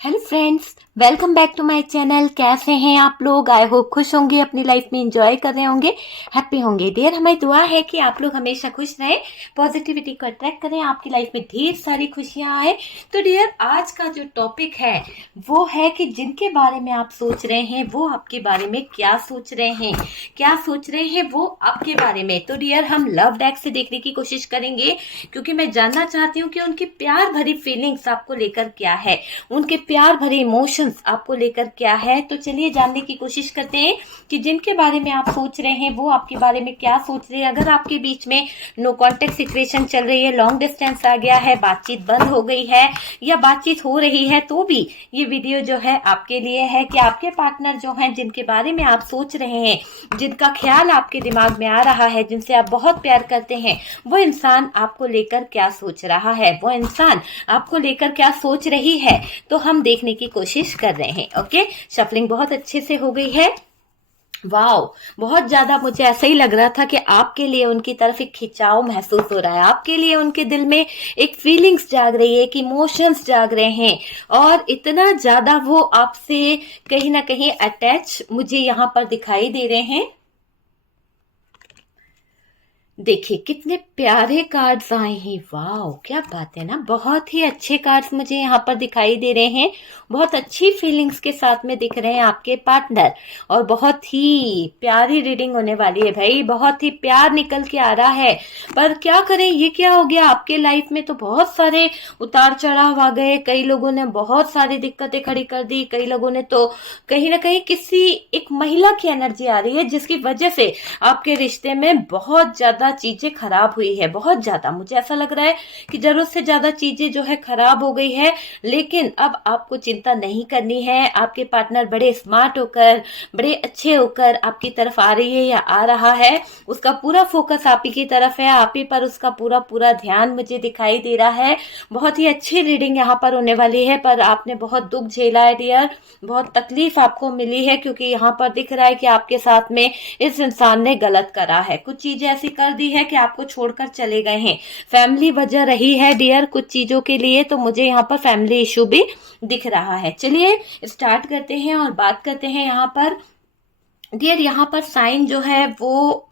Hello friends, welcome back to my channel. कैसे हैं आप लोग? आई होप खुश होंगे, अपनी लाइफ में एंजॉय कर रहे होंगे, हैप्पी होंगे। डियर, हमारी दुआ है कि आप लोग हमेशा खुश रहें, पॉजिटिविटी को अट्रैक्ट करें, आपकी लाइफ में ढेर सारी खुशियां आए। तो डियर, आज का जो टॉपिक है वो है कि जिनके बारे में आप सोच रहे हैं वो आपके बारे में क्या सोच रहे हैं, क्या सोच रहे हैं वो आपके बारे में। तो डियर, हम लव डेक से देखने की कोशिश करेंगे, क्योंकि मैं जानना चाहती हूँ कि उनकी प्यार भरी फीलिंग्स आपको लेकर क्या है, उनके प्यार भरे इमोशंस आपको लेकर क्या है। तो चलिए जानने की कोशिश करते हैं कि जिनके बारे में आप सोच रहे हैं वो आपके बारे में क्या सोच रहे हैं। अगर आपके बीच में नो कॉन्टेक्ट सिचुएशन चल रही है, लॉन्ग डिस्टेंस आ गया है, बातचीत बंद हो गई है या बातचीत हो रही है, तो भी ये वीडियो जो है आपके लिए है कि आपके पार्टनर जो हैं, जिनके बारे में आप सोच रहे हैं, जिनका ख्याल आपके दिमाग में आ रहा है, जिनसे आप बहुत प्यार करते हैं, वो इंसान आपको लेकर क्या सोच रहा है, वो इंसान आपको लेकर क्या सोच रही है, तो हम देखने की कोशिश कर रहे हैं। ओके, शफलिंग बहुत अच्छे से हो गई है। वाओ, बहुत ज्यादा मुझे ऐसा ही लग रहा था कि आपके लिए उनकी तरफ एक खिंचाव महसूस हो रहा है, आपके लिए उनके दिल में एक फीलिंग्स जाग रही है, एक इमोशंस जाग रहे हैं, और इतना ज्यादा वो आपसे कहीं ना कहीं अटैच मुझे यहाँ पर दिखाई दे रहे हैं। देखिए कितने प्यारे कार्ड्स आए हैं। वाह, क्या बात है ना, बहुत ही अच्छे कार्ड्स मुझे यहाँ पर दिखाई दे रहे हैं। बहुत अच्छी फीलिंग्स के साथ में दिख रहे हैं आपके पार्टनर, और बहुत ही प्यारी रीडिंग होने वाली है भाई, बहुत ही प्यार निकल के आ रहा है। पर क्या करें, ये क्या हो गया, आपके लाइफ में तो बहुत सारे उतार चढ़ाव आ गए, कई लोगों ने बहुत सारी दिक्कतें खड़ी कर दी, कई लोगों ने तो कहीं ना कहीं किसी एक महिला की एनर्जी आ रही है जिसकी वजह से आपके रिश्ते में बहुत ज्यादा चीजें खराब हुई है। बहुत ज्यादा मुझे ऐसा लग रहा है कि जरूरत से ज्यादा चीजें जो है खराब हो गई है। लेकिन अब आपको चिंता नहीं करनी है, आपके पार्टनर बड़े स्मार्ट होकर, बड़े अच्छे होकर आपकी तरफ आ रही है या आ रहा है। उसका पूरा फोकस आप ही की तरफ है, आप ही पर उसका पूरा पूरा ध्यान मुझे दिखाई दे रहा है। बहुत ही अच्छी रीडिंग यहाँ पर होने वाली है। पर आपने बहुत दुख झेला है डियर, बहुत तकलीफ आपको मिली है, क्योंकि यहाँ पर दिख रहा है कि आपके साथ में इस इंसान ने गलत करा है, कुछ चीजें ऐसी कर दी है कि आपको छोड़कर चले गए हैं। फैमिली वजह रही है डियर कुछ चीजों के लिए, तो मुझे यहाँ पर फैमिली इशू भी दिख रहा है। चलिए स्टार्ट करते हैं और बात करते हैं यहाँ पर। डियर, यहाँ पर साइन जो है वो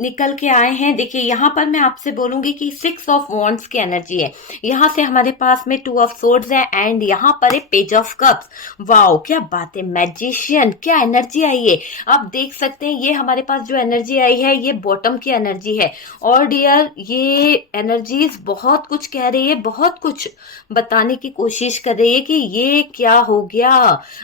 निकल के आए हैं। देखिए यहाँ पर मैं आपसे बोलूंगी कि 6 ऑफ वॉन्ड्स की एनर्जी है, यहाँ से हमारे पास में 2 ऑफ सोर्ड्स है, एंड यहाँ पर है पेज ऑफ कप्स। वाओ, क्या बात है, मैजिशियन, क्या एनर्जी आई है। आप देख सकते हैं ये हमारे पास जो एनर्जी आई है ये बॉटम की एनर्जी है। और डियर, ये एनर्जीज बहुत कुछ कह रही है, बहुत कुछ बताने की कोशिश कर रही है कि ये क्या हो गया,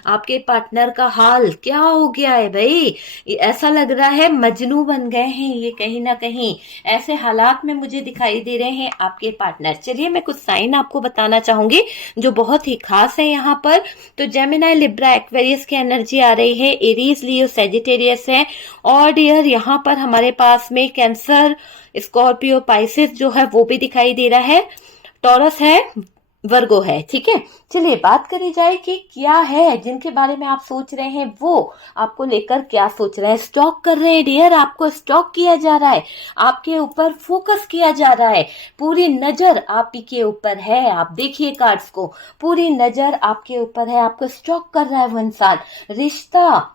आपके पार्टनर का हाल क्या हो गया है भाई। ऐसा लग रहा है मजनू बन गए हैं ये, कहीं ना कहीं ऐसे हालात में मुझे दिखाई दे रहे हैं आपके पार्टनर। चलिए मैं कुछ साइन आपको बताना चाहूंगी जो बहुत ही खास है यहाँ पर। तो जेमिनी, लिब्रा, एक्वेरियस की एनर्जी आ रही है, एरीज, लियो, सेजिटेरियस है। और डियर यहाँ पर हमारे पास में कैंसर, स्कॉर्पियो, पाइसेस जो है वो भी दिखाई दे रहा है, टॉरस है, वर्गो है। ठीक है, चलिए बात करी जाए कि क्या है जिनके बारे में आप सोच रहे हैं, वो आपको लेकर क्या सोच रहे हैं। स्टॉक कर रहे हैं डियर, आपको स्टॉक किया जा रहा है, आपके ऊपर फोकस किया जा रहा है, पूरी नजर आप ही के ऊपर है। आप देखिए कार्ड्स को, पूरी नजर आपके ऊपर है, आपको स्टॉक कर रहा है वो इंसान। रिश्ता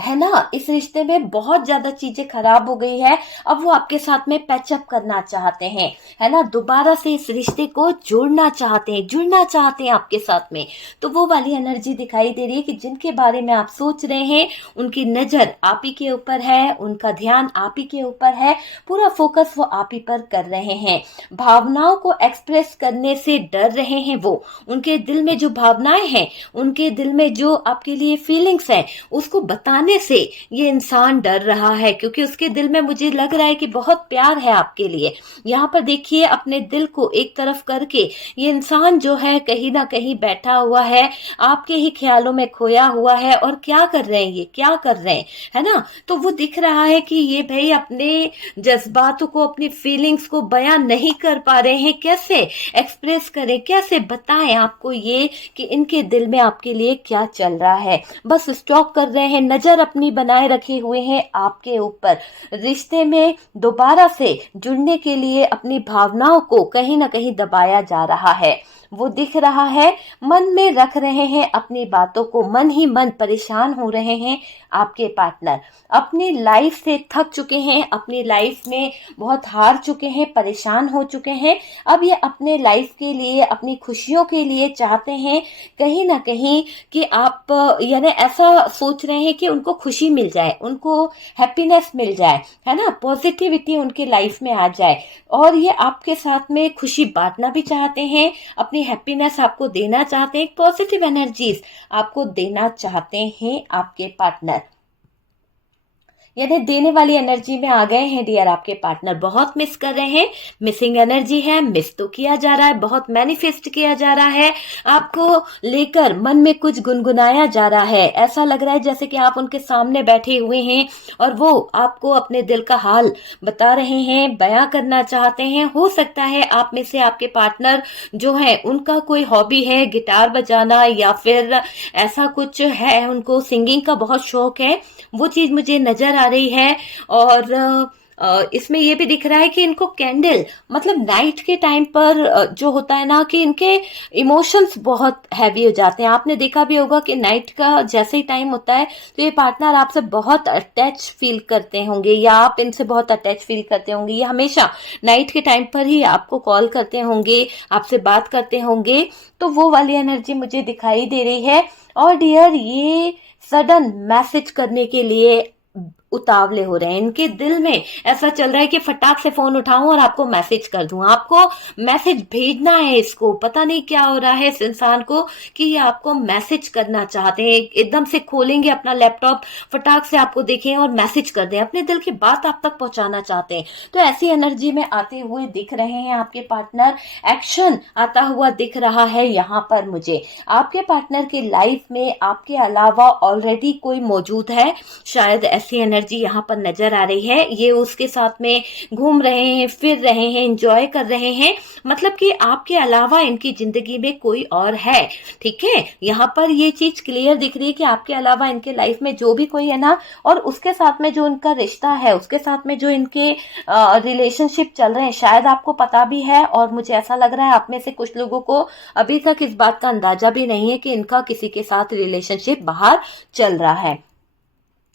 है ना, इस रिश्ते में बहुत ज्यादा चीजें खराब हो गई है, अब वो आपके साथ में पैचअप करना चाहते हैं, है ना, दोबारा से इस रिश्ते को जोड़ना चाहते हैं, जुड़ना चाहते हैं आपके साथ में। तो वो वाली एनर्जी दिखाई दे रही है कि जिनके बारे में आप सोच रहे हैं उनकी नजर आप ही के ऊपर है, उनका ध्यान आप ही के ऊपर है, पूरा फोकस वो आप ही पर कर रहे हैं। भावनाओं को एक्सप्रेस करने से डर रहे हैं वो, उनके दिल में जो भावनाएं हैं, उनके दिल में जो आपके लिए फीलिंग्स है, उसको बताने से ये इंसान डर रहा है, क्योंकि उसके दिल में मुझे लग रहा है कि बहुत प्यार है आपके लिए। यहाँ पर देखिए अपने दिल को एक तरफ करके ये इंसान जो है कहीं ना कहीं बैठा हुआ है, आपके ही ख्यालों में खोया हुआ है। और क्या कर रहे हैं, ये क्या कर रहे हैं, है ना। तो वो दिख रहा है कि ये भाई अपने जज्बातों को, अपनी फीलिंग्स को बयान नहीं कर पा रहे हैं, कैसे एक्सप्रेस करें, कैसे बताएं आपको ये कि इनके दिल में आपके लिए क्या चल रहा है। बस स्टॉक कर रहे हैं, नजर अपनी बनाए रखे हुए हैं आपके ऊपर, रिश्ते में दोबारा से जुड़ने के लिए अपनी भावनाओं को कहीं ना कहीं दबाया जा रहा है। वो दिख रहा है, मन में रख रहे हैं अपनी बातों को, मन ही मन परेशान हो रहे हैं आपके पार्टनर। अपनी लाइफ से थक चुके हैं, अपनी लाइफ में बहुत हार चुके हैं, परेशान हो चुके हैं। अब ये अपने लाइफ के लिए, अपनी खुशियों के लिए चाहते हैं कहीं ना कहीं कि आप यानी ऐसा सोच रहे हैं कि उनको खुशी मिल जाए, उनको हैप्पीनेस मिल जाए, है ना, पॉजिटिविटी उनकी लाइफ में आ जाए। और ये आपके साथ में खुशी बांटना भी चाहते हैं, अपनी हैप्पीनेस आपको देना चाहते हैं, पॉजिटिव एनर्जीज आपको देना चाहते हैं आपके पार्टनर। यानी देने वाली एनर्जी में आ गए हैं डियर आपके पार्टनर। बहुत मिस कर रहे हैं, मिसिंग एनर्जी है, मिस तो किया जा रहा है, बहुत मैनिफेस्ट किया जा रहा है, आपको लेकर मन में कुछ गुनगुनाया जा रहा है। ऐसा लग रहा है जैसे कि आप उनके सामने बैठे हुए हैं और वो आपको अपने दिल का हाल बता रहे हैं, बयां करना चाहते हैं। हो सकता है आप में से आपके पार्टनर जो है उनका कोई हॉबी है गिटार बजाना, या फिर ऐसा कुछ है, उनको सिंगिंग का बहुत शौक है, वो चीज मुझे नजर आ रही है। और इसमें ये भी दिख रहा है कि इनको कैंडल, मतलब नाइट के टाइम पर जो होता है ना कि इनके इमोशंस बहुत हैवी हो जाते हैं। आपने देखा भी होगा कि नाइट का जैसे ही टाइम होता है तो ये पार्टनर आपसे बहुत अटैच फील करते होंगे, या आप इनसे बहुत अटैच फील करते होंगे। ये हमेशा नाइट के टाइम पर ही आपको कॉल करते होंगे, आपसे बात करते होंगे। तो वो वाली एनर्जी मुझे दिखाई दे रही है। और डियर ये सडन मैसेज करने के लिए उतावले हो रहे हैं, इनके दिल में ऐसा चल रहा है कि फटाक से फोन उठाऊं और आपको मैसेज कर दूं, आपको मैसेज भेजना है। इसको पता नहीं क्या हो रहा है इस इंसान को कि ये आपको मैसेज करना चाहते हैं। एकदम से खोलेंगे अपना लैपटॉप, फटाक से आपको देखें और मैसेज कर दें, अपने दिल की बात आप तक पहुंचाना चाहते हैं। तो ऐसी एनर्जी में आते हुए दिख रहे हैं आपके पार्टनर, एक्शन आता हुआ दिख रहा है यहाँ पर मुझे। आपके पार्टनर की लाइफ में आपके अलावा ऑलरेडी कोई मौजूद है, शायद ऐसी एनर्जी यहाँ पर नजर आ रही है। ये उसके साथ में घूम रहे हैं, फिर रहे हैं, एंजॉय कर रहे हैं, मतलब कि आपके अलावा इनकी जिंदगी में कोई और है। ठीक है, यहाँ पर ये चीज क्लियर दिख रही है कि आपके अलावा इनके लाइफ में जो भी कोई है ना, और उसके साथ में जो इनका रिश्ता है, उसके साथ में जो इनके रिलेशनशिप चल रहे हैं, शायद आपको पता भी है। और मुझे ऐसा लग रहा है आप में से कुछ लोगों को अभी तक इस बात का अंदाजा भी नहीं है कि इनका किसी के साथ रिलेशनशिप बाहर चल रहा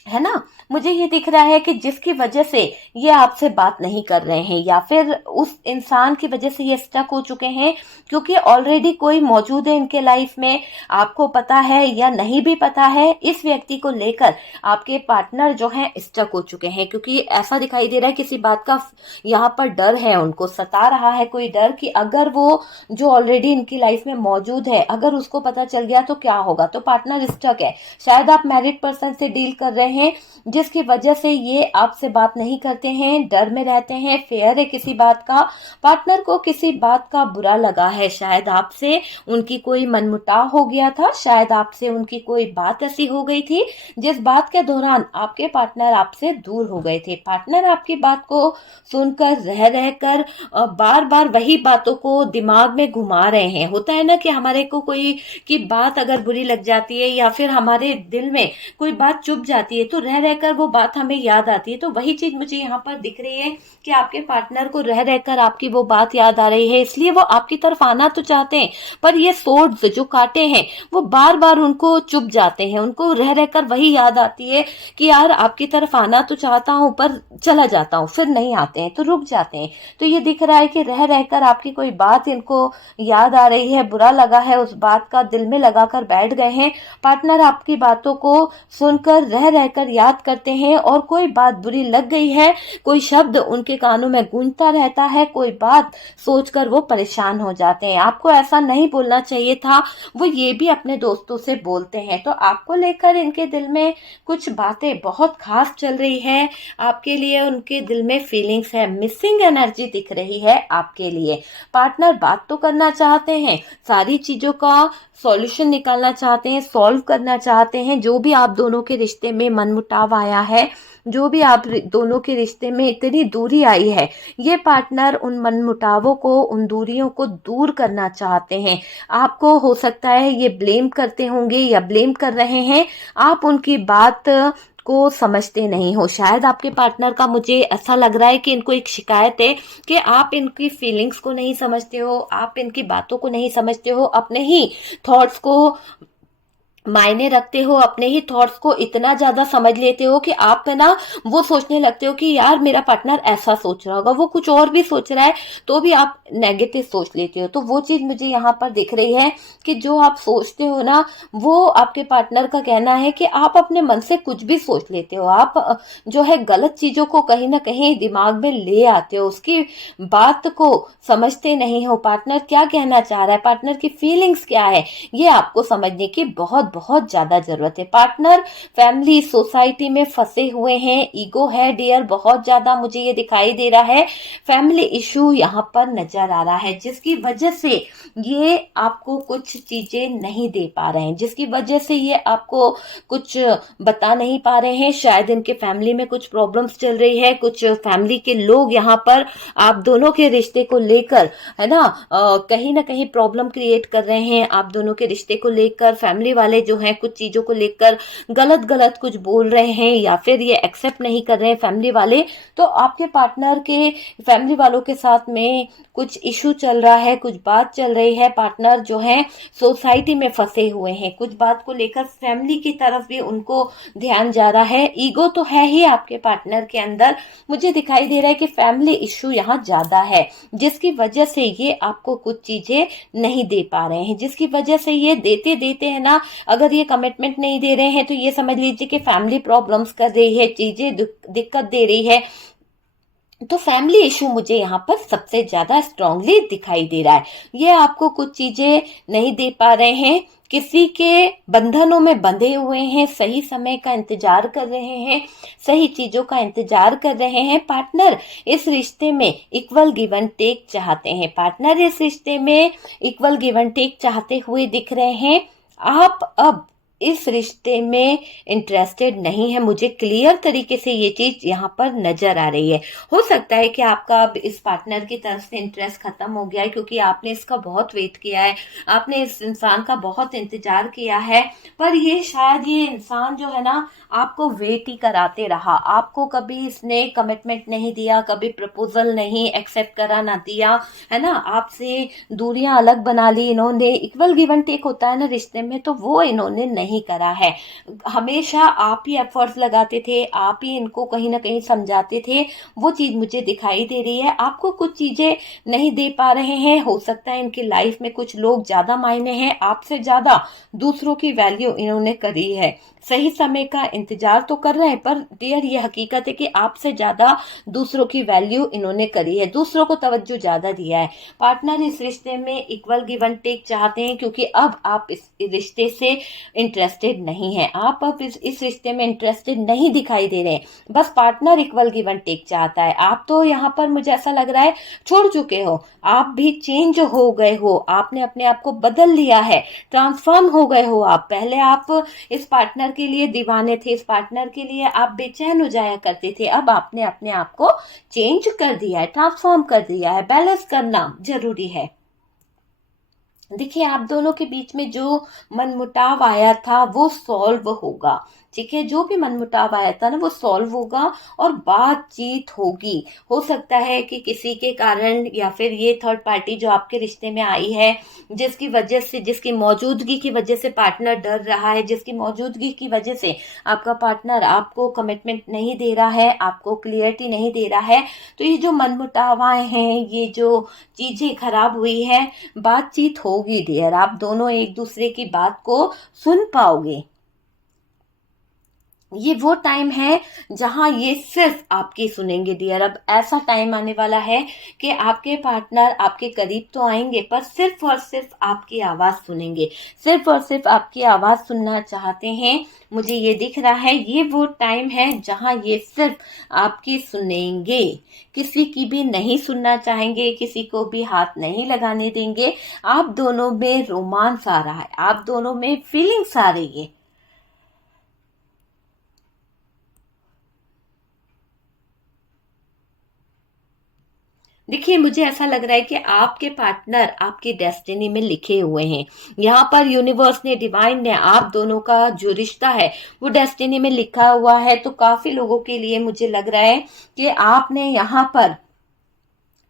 है ना। मुझे ये दिख रहा है कि जिसकी वजह से ये आपसे बात नहीं कर रहे हैं, या फिर उस इंसान की वजह से ये स्टक हो चुके हैं, क्योंकि ऑलरेडी कोई मौजूद है इनके लाइफ में। आपको पता है या नहीं भी पता है, इस व्यक्ति को लेकर आपके पार्टनर जो हैं स्टक हो चुके हैं, क्योंकि ऐसा दिखाई दे रहा है किसी बात का यहाँ पर डर है, उनको सता रहा है कोई डर कि अगर वो जो ऑलरेडी इनकी लाइफ में मौजूद है, अगर उसको पता चल गया तो क्या होगा। तो पार्टनर स्टक है। शायद आप मैरिड पर्सन से डील कर रहे हैं, जिसकी वजह से ये आपसे बात नहीं करते हैं, डर में रहते हैं, फेयर है किसी बात का। पार्टनर को किसी बात का बुरा लगा है, शायद आपसे उनकी कोई मनमुटाव हो गया था, शायद आपसे उनकी कोई बात ऐसी हो गई थी जिस बात के दौरान आपके पार्टनर आपसे दूर हो गए थे। पार्टनर आपकी बात को सुनकर रह रहकर बार बार वही बातों को दिमाग में घुमा रहे हैं। होता है ना कि हमारे को कोई की बात अगर बुरी लग जाती है, या फिर हमारे दिल में कोई बात चुभ जाती है, तो रह रहकर वो बात हमें याद आती है। तो वही चीज मुझे यहाँ पर दिख रही है कि आपके पार्टनर को रह रहकर आपकी वो बात याद आ रही है, इसलिए वो आपकी तरफ आना तो चाहते हैं, पर ये सोर्ड्स जो कांटे हैं वो बार बार उनको चुभ जाते हैं। उनको रह रहकर वही याद आती है कि यार आपकी तरफ आना तो चाहता हूं पर चला जाता हूं, फिर नहीं आते हैं तो रुक जाते हैं। तो ये दिख रहा है कि रह रहकर आपकी कोई बात इनको याद आ रही है, बुरा लगा है, उस बात का दिल में लगाकर बैठ गए हैं। पार्टनर आपकी बातों को सुनकर रह रहकर याद करते हैं, और कोई बात बुरी लग गई है, कोई शब्द उनके कानों में गूंजता रहता है, कोई बात सोचकर वो परेशान हो जाते हैं। आपको ऐसा नहीं बोलना चाहिए था, वो ये भी अपने दोस्तों से बोलते हैं। तो आपको लेकर इनके दिल में कुछ बातें बहुत खास चल रही है, आपके लिए उनके दिल में फीलिंग्स है, मिसिंग एनर्जी दिख रही है आपके लिए। पार्टनर बात तो करना चाहते हैं, सारी चीजों का सॉल्यूशन निकालना चाहते हैं, सॉल्व करना चाहते हैं। जो भी आप दोनों के रिश्ते में मनमुटाव आया है, जो भी आप दोनों के रिश्ते में इतनी दूरी आई है, ये पार्टनर उन मनमुटावों को, उन दूरियों को दूर करना चाहते हैं। आपको हो सकता है ये ब्लेम करते होंगे या ब्लेम कर रहे हैं, आप उनकी बात को समझते नहीं हो। शायद आपके पार्टनर का मुझे ऐसा लग रहा है कि इनको एक शिकायत है कि आप इनकी फीलिंग्स को नहीं समझते हो, आप इनकी बातों को नहीं समझते हो, अपने ही थॉट्स को मायने रखते हो, अपने ही थॉट्स को इतना ज्यादा समझ लेते हो कि आप है ना वो सोचने लगते हो कि यार मेरा पार्टनर ऐसा सोच रहा होगा, वो कुछ और भी सोच रहा है तो भी आप नेगेटिव सोच लेते हो। तो वो चीज मुझे यहाँ पर दिख रही है कि जो आप सोचते हो ना, वो आपके पार्टनर का कहना है कि आप अपने मन से कुछ भी सोच लेते हो। आप जो है गलत चीजों को कहीं ना कहीं दिमाग में ले आते हो, उसकी बात को समझते नहीं हो। पार्टनर क्या कहना चाह रहा है, पार्टनर की फीलिंग्स क्या है, ये आपको समझने की बहुत बहुत ज्यादा जरूरत है। पार्टनर फैमिली सोसाइटी में फंसे हुए हैं, ईगो है डियर बहुत ज्यादा, मुझे ये दिखाई दे रहा है। फैमिली इशू यहाँ पर नजर आ रहा है, जिसकी वजह से ये आपको कुछ चीजें नहीं दे पा रहे हैं, जिसकी वजह से ये आपको कुछ बता नहीं पा रहे हैं। शायद इनके फैमिली में कुछ प्रॉब्लम्स चल रही है, कुछ फैमिली के लोग यहाँ पर आप दोनों के रिश्ते को लेकर है ना कहीं ना कहीं प्रॉब्लम क्रिएट कर रहे हैं। आप दोनों के रिश्ते को लेकर फैमिली वाले जो हैं कुछ चीजों को लेकर गलत गलत कुछ बोल रहे हैं या फिर ये एक्सेप्ट नहीं कर रहे हैं फैमिली वाले। तो आपके पार्टनर के फैमिली वालों के साथ में कुछ इशू चल रहा है, कुछ बात चल रही है। पार्टनर जो है सोसाइटी में फंसे हुए हैं, कुछ बात को लेकर फैमिली की तरफ भी उनको ध्यान जा रहा है। ईगो तो है ही आपके पार्टनर के अंदर, मुझे दिखाई दे रहा है कि फैमिली इशू यहाँ ज्यादा है, जिसकी वजह से ये आपको कुछ चीजें नहीं दे पा रहे हैं, जिसकी वजह से ये देते देते है ना, अगर ये कमिटमेंट नहीं दे रहे हैं तो ये समझ लीजिए कि फैमिली प्रॉब्लम्स कर रही है, चीजें दिक्कत दे रही है। तो फैमिली इशू मुझे यहाँ पर सबसे ज्यादा स्ट्रांगली दिखाई दे रहा है। ये आपको कुछ चीजें नहीं दे पा रहे हैं, किसी के बंधनों में बंधे हुए हैं, सही समय का इंतजार कर रहे हैं, सही चीजों का इंतजार कर रहे हैं। पार्टनर इस रिश्ते में इक्वल गिव एंड टेक चाहते हैं, पार्टनर इस रिश्ते में इक्वल गिव एंड टेक चाहते हुए दिख रहे हैं। आप अब इस रिश्ते में इंटरेस्टेड नहीं है, मुझे क्लियर तरीके से ये चीज यहाँ पर नजर आ रही है। हो सकता है कि आपका अब इस पार्टनर की तरफ से इंटरेस्ट खत्म हो गया है, क्योंकि आपने इसका बहुत वेट किया है, आपने इस इंसान का बहुत इंतजार किया है। पर ये शायद ये इंसान जो है ना आपको वेट ही कराते रहा, आपको कभी इसने कमिटमेंट नहीं दिया, कभी प्रपोजल नहीं एक्सेप्ट करा ना दिया, है ना, आपसे दूरियां अलग बना ली इन्होंने। इक्वल गिव एंड टेक होता है ना रिश्ते में, तो वो इन्होंने नहीं करा है। हमेशा आप ही एफर्ट्स लगाते थे, आप ही इनको कहीं ना कहीं समझाते थे, वो चीज मुझे दिखाई दे रही है। आपको कुछ चीजें नहीं दे पा रहे हैं, हो सकता है इनकी लाइफ में कुछ लोग ज्यादा मायने हैं, आपसे ज्यादा दूसरों की वैल्यू इन्होंने करी है। सही समय का इंतजार तो कर रहे हैं, पर डियर ये हकीकत है कि आपसे ज्यादा दूसरों की वैल्यू इन्होंने करी है, दूसरों को तवज्जो ज्यादा दिया है। पार्टनर इस रिश्ते में इक्वल गिव एंड टेक चाहते हैं, क्योंकि अब आप इस रिश्ते से इंटरेस्टेड नहीं है, आप अब इस रिश्ते में इंटरेस्टेड नहीं दिखाई दे रहे हैं। बस partner equal give and take चाहता है। आप तो यहाँ पर मुझे ऐसा लग रहा है छोड़ चुके हो, आप भी चेंज हो गए हो, आपने अपने आप को बदल लिया है, ट्रांसफॉर्म हो गए हो आप। पहले आप इस पार्टनर के लिए दीवाने थे, इस पार्टनर के लिए आप बेचैन हो जाया करते थे, अब आपने अपने आप को चेंज कर दिया है, ट्रांसफॉर्म कर दिया है। बैलेंस करना जरूरी है। देखिए आप दोनों के बीच में जो मनमुटाव आया था वो सॉल्व होगा, ठीक है, जो भी मनमुटाव आया था ना वो सॉल्व होगा और बातचीत होगी। हो सकता है कि किसी के कारण या फिर ये थर्ड पार्टी जो आपके रिश्ते में आई है, जिसकी वजह से, जिसकी मौजूदगी की वजह से पार्टनर डर रहा है, जिसकी मौजूदगी की वजह से आपका पार्टनर आपको कमिटमेंट नहीं दे रहा है, आपको क्लियरिटी नहीं दे रहा है। तो ये जो मनमुटाव आए हैं, ये जो चीजें खराब हुई है, बातचीत होगी डियर, आप दोनों एक दूसरे की बात को सुन पाओगे। ये वो टाइम है जहां ये सिर्फ आपकी सुनेंगे डियर। अब ऐसा टाइम आने वाला है कि आपके पार्टनर आपके करीब तो आएंगे, पर सिर्फ और सिर्फ आपकी आवाज सुनेंगे, सिर्फ और सिर्फ आपकी आवाज सुनना चाहते हैं। मुझे ये दिख रहा है ये वो टाइम है जहां ये सिर्फ आपकी सुनेंगे, किसी की भी नहीं सुनना चाहेंगे, किसी को भी हाथ नहीं लगाने देंगे। आप दोनों में रोमांस आ रहा है, आप दोनों में फीलिंग्स आ रही है। देखिए, मुझे ऐसा लग रहा है कि आपके पार्टनर आपकी डेस्टिनी में लिखे हुए हैं। यहाँ पर यूनिवर्स ने, डिवाइन ने आप दोनों का जो रिश्ता है वो डेस्टिनी में लिखा हुआ है। तो काफी लोगों के लिए मुझे लग रहा है कि आपने यहाँ पर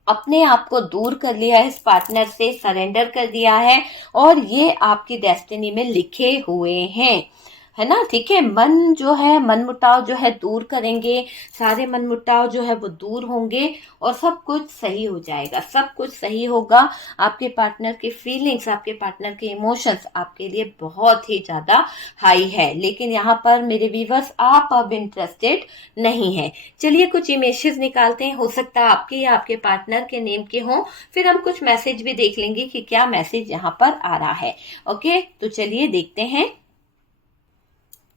अपने आप को दूर कर लिया है, इस पार्टनर से सरेंडर कर दिया है, और ये आपकी डेस्टिनी में लिखे हुए हैं, है ना। ठीक है, मन जो है, मन मुटाव जो है दूर करेंगे, सारे मन मुटाव जो है वो दूर होंगे और सब कुछ सही हो जाएगा, सब कुछ सही होगा। आपके पार्टनर की फीलिंग्स, आपके पार्टनर के इमोशंस आपके लिए बहुत ही ज्यादा हाई है, लेकिन यहाँ पर मेरे व्यूअर्स आप अब इंटरेस्टेड नहीं है। चलिए कुछ इमेजेस निकालते हैं, हो सकता है आपके या आपके पार्टनर के नेम के हों, फिर हम कुछ मैसेज भी देख लेंगे कि क्या मैसेज यहाँ पर आ रहा है। ओके, तो चलिए देखते हैं,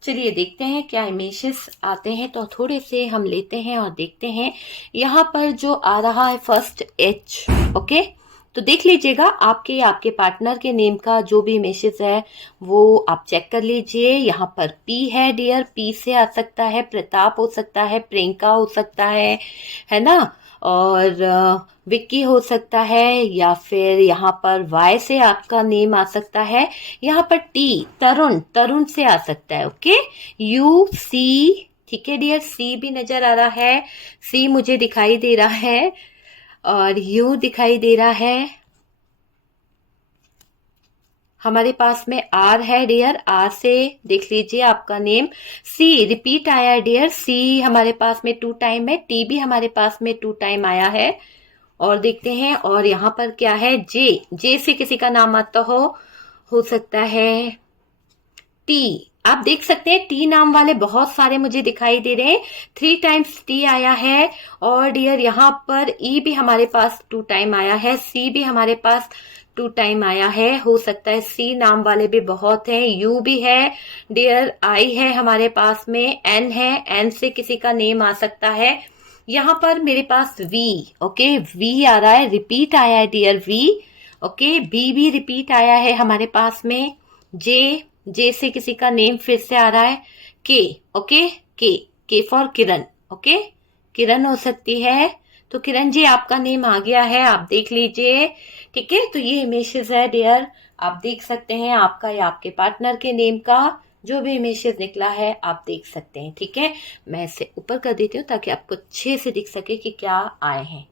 चलिए देखते हैं क्या इमेजेस आते हैं। तो थोड़े से हम लेते हैं और देखते हैं यहाँ पर जो आ रहा है फर्स्ट एच। ओके, तो देख लीजिएगा आपके आपके पार्टनर के नेम का जो भी इमेजेस है वो आप चेक कर लीजिए। यहाँ पर पी है डियर, पी से आ सकता है प्रताप, हो सकता है प्रियंका, हो सकता है ना, और विक्की हो सकता है, या फिर यहाँ पर वाई से आपका नेम आ सकता है। यहाँ पर टी तरुण, तरुण से आ सकता है। ओके, यू सी, ठीक है डियर, सी भी नजर आ रहा है, सी मुझे दिखाई दे रहा है, और यू दिखाई दे रहा है। हमारे पास में आर है डियर, आर से देख लीजिए आपका नेम। सी रिपीट आया है डियर, सी हमारे पास में 2 टाइम है, टी भी हमारे पास में 2 टाइम आया है। और देखते हैं, और यहाँ पर क्या है, जे, जे से किसी का नाम आता हो सकता है टी। आप देख सकते हैं टी नाम वाले बहुत सारे मुझे दिखाई दे रहे हैं, 3 टाइम्स टी आया है। और डियर यहाँ पर ई भी हमारे पास 2 टाइम आया है, सी भी हमारे पास 2 टाइम आया है, हो सकता है सी नाम वाले भी बहुत हैं। यू भी है डियर, आई है हमारे पास में, एन है, एन से किसी का नेम आ सकता है। यहाँ पर मेरे पास वी, ओके, वी आ रहा है, रिपीट आया है डियर, वी। ओके, बी भी रिपीट आया है हमारे पास में। जे, जे से किसी का नेम फिर से आ रहा है। के, ओके, के फॉर किरण, ओके, किरण हो सकती है। तो किरण जी आपका नेम आ गया है, आप देख लीजिए। ठीक है, तो ये इमेजेस है डियर, आप देख सकते हैं आपका या आपके पार्टनर के नेम का जो भी इमेजेस निकला है आप देख सकते हैं। ठीक है, मैं इसे ऊपर कर देती हूँ ताकि आपको अच्छे से दिख सके कि क्या आए हैं।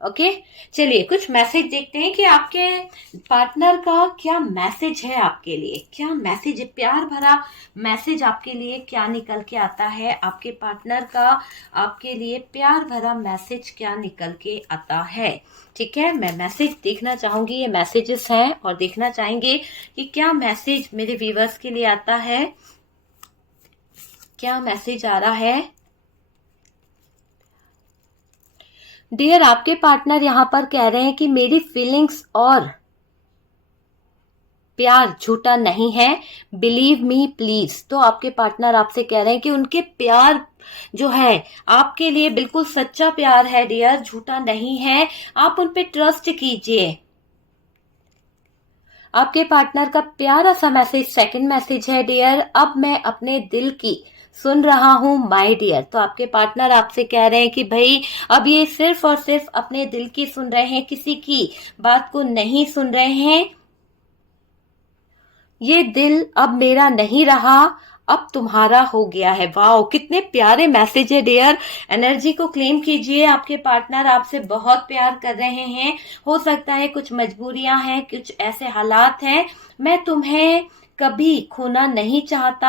ओके, चलिए कुछ मैसेज देखते हैं कि आपके पार्टनर का क्या मैसेज है आपके लिए, क्या मैसेज है, प्यार भरा मैसेज आपके लिए क्या निकल के आता है। आपके पार्टनर का आपके लिए प्यार भरा मैसेज क्या निकल के आता है। ठीक है, मैं मैसेज देखना चाहूंगी, ये मैसेजेस हैं और देखना चाहेंगे कि क्या मैसेज मेरे व्यूअर्स के लिए आता है, क्या मैसेज आ रहा है। डियर आपके पार्टनर यहाँ पर कह रहे हैं कि मेरी फीलिंग्स और प्यार झूठा नहीं है, बिलीव मी प्लीज। तो आपके पार्टनर आपसे कह रहे हैं कि उनके प्यार जो है आपके लिए बिल्कुल सच्चा प्यार है डियर, झूठा नहीं है, आप उन पे ट्रस्ट कीजिए। आपके पार्टनर का प्यारा सा मैसेज, सेकंड मैसेज है डियर, अब मैं अपने दिल की सुन रहा हूं माय डियर। तो आपके पार्टनर आपसे कह रहे हैं कि भाई अब ये सिर्फ और सिर्फ अपने दिल की सुन रहे हैं, किसी की बात को नहीं सुन रहे हैं। ये दिल अब मेरा नहीं रहा, अब तुम्हारा हो गया है। वाओ, कितने प्यारे मैसेज है डियर। एनर्जी को क्लेम कीजिए, आपके पार्टनर आपसे बहुत प्यार कर रहे हैं। हो सकता है कुछ मजबूरियां हैं, कुछ ऐसे हालात हैं, मैं तुम्हें कभी खोना नहीं चाहता,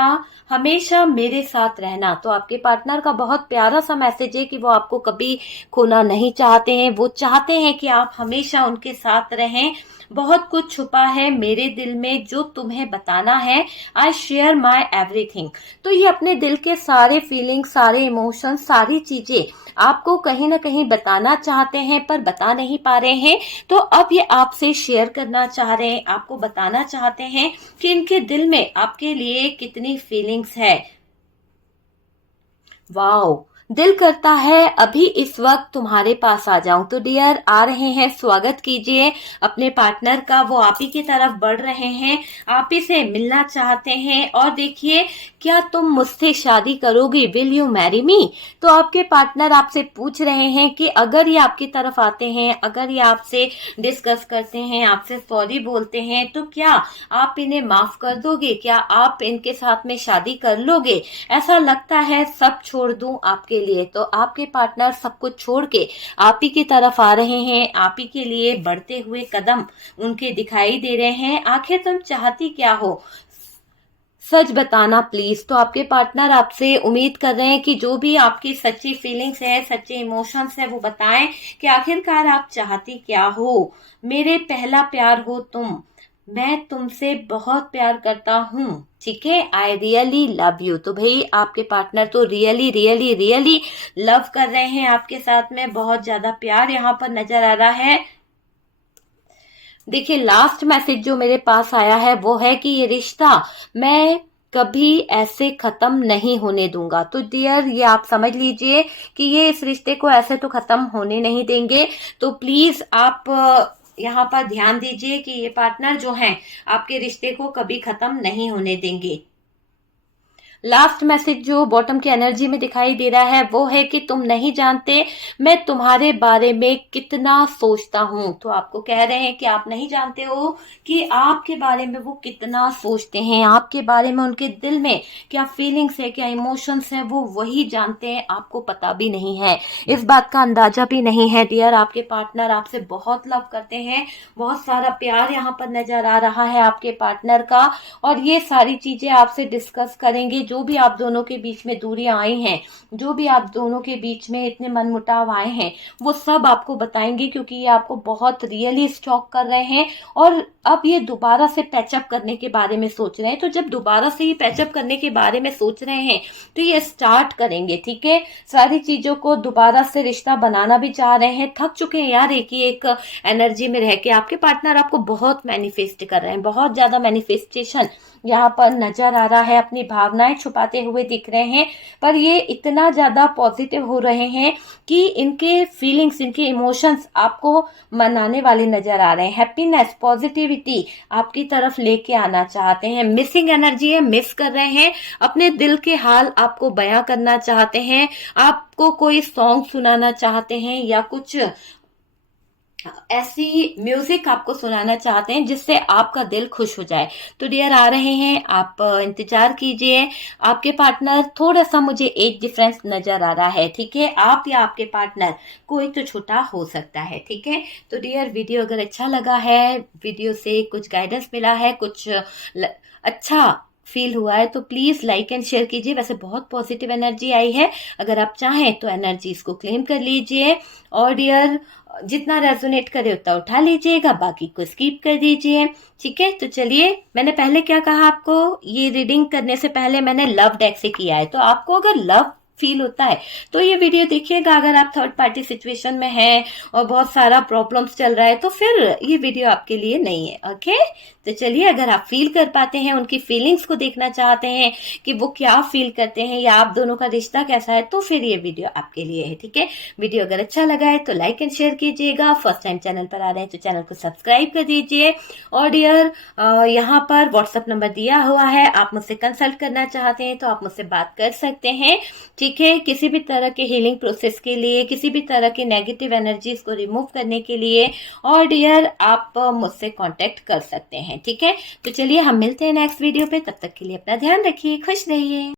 हमेशा मेरे साथ रहना। तो आपके पार्टनर का बहुत प्यारा सा मैसेज है कि वो आपको कभी खोना नहीं चाहते हैं, वो चाहते हैं कि आप हमेशा उनके साथ रहें। बहुत कुछ छुपा है मेरे दिल में जो तुम्हें बताना है, आई शेयर माई एवरीथिंग। तो ये अपने दिल के सारे फीलिंग, सारे इमोशन, सारी चीजें आपको कहीं ना कहीं बताना चाहते हैं पर बता नहीं पा रहे हैं। तो अब ये आपसे शेयर करना चाह रहे हैं, आपको बताना चाहते हैं कि इनके दिल में आपके लिए कितनी फीलिंग्स है। वाओ, दिल करता है अभी इस वक्त तुम्हारे पास आ जाऊं। तो डियर आ रहे हैं, स्वागत कीजिए अपने पार्टनर का। वो आप ही की तरफ बढ़ रहे हैं, आप ही से मिलना चाहते हैं। और देखिए, क्या तुम मुझसे शादी करोगी? Will you marry me? तो आपके पार्टनर आपसे पूछ रहे हैं कि अगर ये आपकी तरफ आते हैं, अगर ये आपसे डिस्कस करते हैं, आपसे सॉरी बोलते हैं, तो क्या आप इन्हें माफ कर दोगे? क्या आप इनके साथ में शादी कर लोगे? ऐसा लगता है सब छोड़ दूं आपके लिए। तो आपके पार्टनर सब कुछ छोड़ के आप ही की तरफ आ रहे हैं, आप ही के लिए बढ़ते हुए कदम उनके दिखाई दे रहे हैं। आखिर तुम चाहती क्या हो? सच बताना प्लीज। तो आपके पार्टनर आपसे उम्मीद कर रहे हैं कि जो भी आपकी सच्ची फीलिंग्स है, सच्चे इमोशंस है, वो बताएं कि आखिरकार आप चाहती क्या हो। मेरे पहला प्यार हो तुम, मैं तुमसे बहुत प्यार करता हूँ, ठीक है, आई रियली लव यू। तो भाई आपके पार्टनर तो रियली रियली रियली लव कर रहे हैं आपके साथ में, बहुत ज्यादा प्यार यहाँ पर नजर आ रहा है। देखिए, लास्ट मैसेज जो मेरे पास आया है वो है कि ये रिश्ता मैं कभी ऐसे खत्म नहीं होने दूंगा। तो डियर, ये आप समझ लीजिए कि ये इस रिश्ते को ऐसे तो खत्म होने नहीं देंगे। तो प्लीज आप यहाँ पर ध्यान दीजिए कि ये पार्टनर जो हैं आपके रिश्ते को कभी खत्म नहीं होने देंगे। लास्ट मैसेज जो बॉटम की एनर्जी में दिखाई दे रहा है वो है कि तुम नहीं जानते मैं तुम्हारे बारे में कितना सोचता हूं। तो आपको कह रहे हैं कि आप नहीं जानते हो कि आपके बारे में वो कितना सोचते हैं, आपके बारे में उनके दिल में क्या फीलिंग्स है, क्या इमोशंस है, वो वही जानते हैं, आपको पता भी नहीं है, इस बात का अंदाजा भी नहीं है। डियर, आपके पार्टनर आपसे बहुत लव करते हैं, बहुत सारा प्यार यहाँ पर नजर आ रहा है आपके पार्टनर का। और ये सारी चीजें आपसे डिस्कस करेंगे। जो भी आप दोनों के बीच में दूरियां आई हैं, जो भी आप दोनों के बीच में इतने मनमुटाव आए हैं, वो सब आपको बताएंगे, क्योंकि ये आपको बहुत रियली स्टॉक कर रहे हैं। और अब ये दोबारा से पैचअप करने के बारे में सोच रहे हैं। तो जब दोबारा से ये पैचअप करने के बारे में सोच रहे हैं तो ये स्टार्ट करेंगे, ठीक है, सारी चीजों को दोबारा से रिश्ता बनाना भी चाह रहे हैं। थक चुके हैं यार एक ही एक एनर्जी में रह के। आपके पार्टनर आपको बहुत मैनिफेस्ट कर रहे हैं, बहुत ज्यादा मैनिफेस्टेशन यहाँ पर नजर आ रहा है, अपनी भावनाएं छुपाते हुए दिख रहे हैं। पर ये इतना ज्यादा पॉजिटिव हो रहे हैं कि इनके फीलिंग्स, इनके इमोशंस आपको मनाने वाले नजर आ रहे हैं। हैप्पीनेस, पॉजिटिविटी आपकी तरफ लेके आना चाहते हैं। मिसिंग एनर्जी है, मिस कर रहे हैं, अपने दिल के हाल आपको बयां करना चाहते हैं, आपको कोई सॉन्ग सुनाना चाहते हैं या कुछ ऐसी म्यूजिक आपको सुनाना चाहते हैं जिससे आपका दिल खुश हो जाए। तो डियर आ रहे हैं, आप इंतजार कीजिए। आपके पार्टनर, थोड़ा सा मुझे एज डिफरेंस नजर आ रहा है, ठीक है, आप या आपके पार्टनर कोई तो छोटा हो सकता है, ठीक है। तो डियर, वीडियो अगर अच्छा लगा है, वीडियो से कुछ गाइडेंस मिला है, कुछ अच्छा फील हुआ है, तो प्लीज लाइक एंड शेयर कीजिए। वैसे बहुत पॉजिटिव एनर्जी आई है, अगर आप चाहें तो एनर्जीज को क्लेम कर लीजिए। और डियर, जितना रेजोनेट करे उतना उठा लीजिएगा, बाकी को स्किप कर दीजिए, ठीक है। तो चलिए, मैंने पहले क्या कहा आपको, ये रीडिंग करने से पहले मैंने लव डेक से किया है। तो आपको अगर लव फील होता है तो ये वीडियो देखिएगा। अगर आप थर्ड पार्टी सिचुएशन में हैं और बहुत सारा प्रॉब्लम्स चल रहा है तो फिर ये वीडियो आपके लिए नहीं है, ओके। तो चलिए, अगर आप फील कर पाते हैं, उनकी फीलिंग्स को देखना चाहते हैं कि वो क्या फील करते हैं या आप दोनों का रिश्ता कैसा है, तो फिर ये वीडियो आपके लिए है, ठीक है। वीडियो अगर अच्छा लगा है तो लाइक एंड शेयर कीजिएगा। फर्स्ट टाइम चैनल पर आ रहे हैं तो चैनल को सब्सक्राइब कर दीजिए। और डियर, यहाँ पर व्हाट्सएप नंबर दिया हुआ है, आप मुझसे कंसल्ट करना चाहते हैं तो आप मुझसे बात कर सकते हैं, ठीक है। किसी भी तरह के हीलिंग प्रोसेस के लिए, किसी भी तरह की नेगेटिव एनर्जीज को रिमूव करने के लिए, और डियर आप मुझसे कांटेक्ट कर सकते हैं, ठीक है। तो चलिए, हम मिलते हैं नेक्स्ट वीडियो पे। तब तक के लिए अपना ध्यान रखिए, खुश रहिए।